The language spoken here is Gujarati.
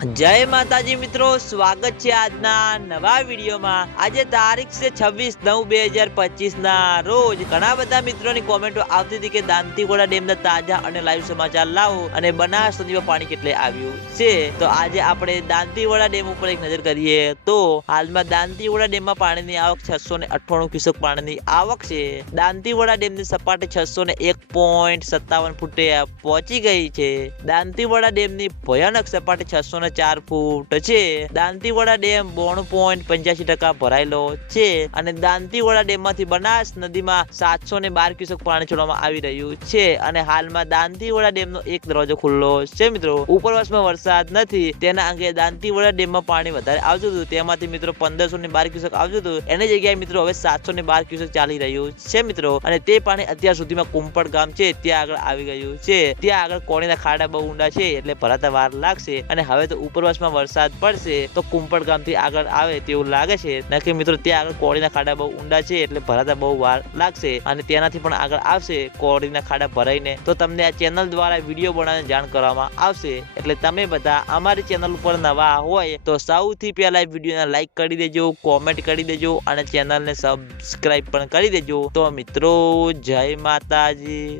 જય માતાજી મિત્રો, સ્વાગત છે આજના નવા વિડીયોમાં. આજે તારીખ છે છવ્વીસ નવ બે હજાર પચીસ ના રોજ ઘણા બધા મિત્રોની કોમેન્ટો આવતી હતી કે દાંતીવાડા ડેમના તાજા અને લાઈવ સમાચાર લાવો અને બનાસ નદીમાં પાણી કેટલે આવ્યું છે. તો આજે આપણે દાંતીવાડા ડેમ ઉપર એક નજર કરીએ તો હાલમાં દાંતીવાડા ડેમમાં પાણીની આવક છસો ને અઠ્ઠાણું ક્યુસેક પાણીની આવક છે. દાંતીવાડા ડેમની સપાટી છસો ને એક પોઈન્ટ સત્તાવન ફૂટે પહોંચી ગઈ છે. દાંતીવાડા ડેમની ભયાનક સપાટી છસો ને ચાર ફૂટ છે. દાંતીવાડા ડેમ બોણું પોઈન્ટ પંચ્યાસી ટકા ભરાયેલો છે અને દાંતીવાડા ડેમમાંથી બનાસ નદીમાં સાતસો ને બાર ક્યુસેક પાણી છોડવામાં આવી રહ્યું છે અને હાલમાં દાંતીવાડા ડેમનો એક દરવાજો ખુલ્લો છે મિત્રો. ઉપરવાસમાં વરસાદ નથી, તેના અંગે દાંતીવાડા ડેમમાં પાણી વધારે આવતું હતું. તેમાંથી મિત્રો પંદરસો ને બાર ક્યુસેક આવતું હતું. એની જગ્યાએ મિત્રો હવે સાતસો ને બાર ક્યુસેક ચાલી રહ્યું છે મિત્રો. અને તે પાણી અત્યાર સુધીમાં કુંપળ ગામ છે, ત્યાં આગળ આવી ગયું છે. ત્યાં આગળ કોણીના ખાડા બહુ ઊંડા છે, એટલે ભરાતા વાર લાગશે. અને હવે તો ઉપરવાસમાં વરસાદ પડશે તો કુંપળ ગામથી આગળ આવે તેવું લાગે છે. નક્કી મિત્રો, ત્યાં આગળ કોળીના ખાડા બહુ ઊંડા છે એટલે ભરાતા બહુ વાર લાગશે અને તેનાથી પણ આગળ આવશે કોળીના ખાડા ભરાઈને. તો તમને આ ચેનલ દ્વારા વીડિયો બનાવીને જાણ કરવામાં આવશે. એટલે તમે બધા અમારી ચેનલ ઉપર નવા હોય તો સૌથી પહેલા વિડીયોને લાઈક કરી દેજો, કોમેન્ટ કરી દેજો અને ચેનલને સબસ્ક્રાઈબ પણ કરી દેજો. તો મિત્રો, જય માતાજી.